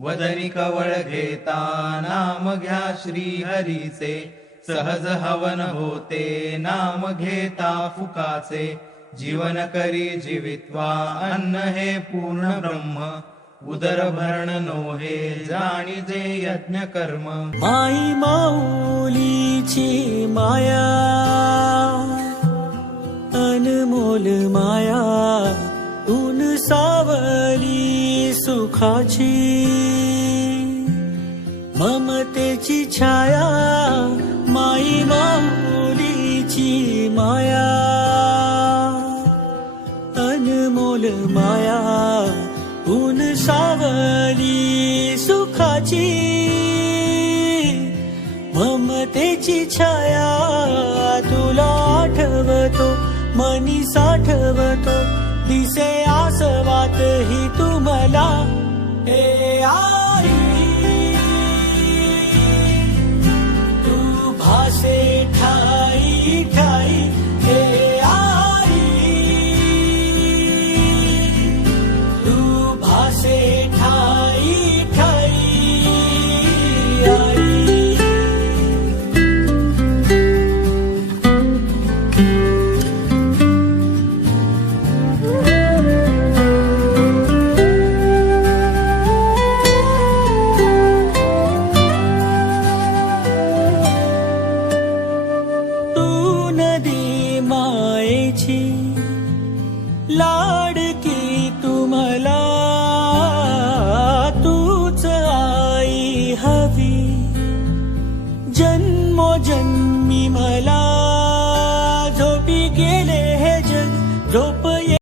वदनी कवळ घेता नाम घ्या श्री हरीचे, सहज हवन होते नाम घेता फुकाचे, जीवन करी जीवित्वा अन्न हे पूर्ण ब्रह्म, उदर भरण नोहे जाणीजे यज्ञ कर्म. माई माऊलीची माया अनमोल माया, ऊन सावली सुखाची, ममतेची छाया माई माऊलीची माया अनमोल माया, ऊन सावली सुखाची, ममतेची छाया. तुला आठवतो मनी साठवतो, दिसे आसवात ही तुम्हाला हे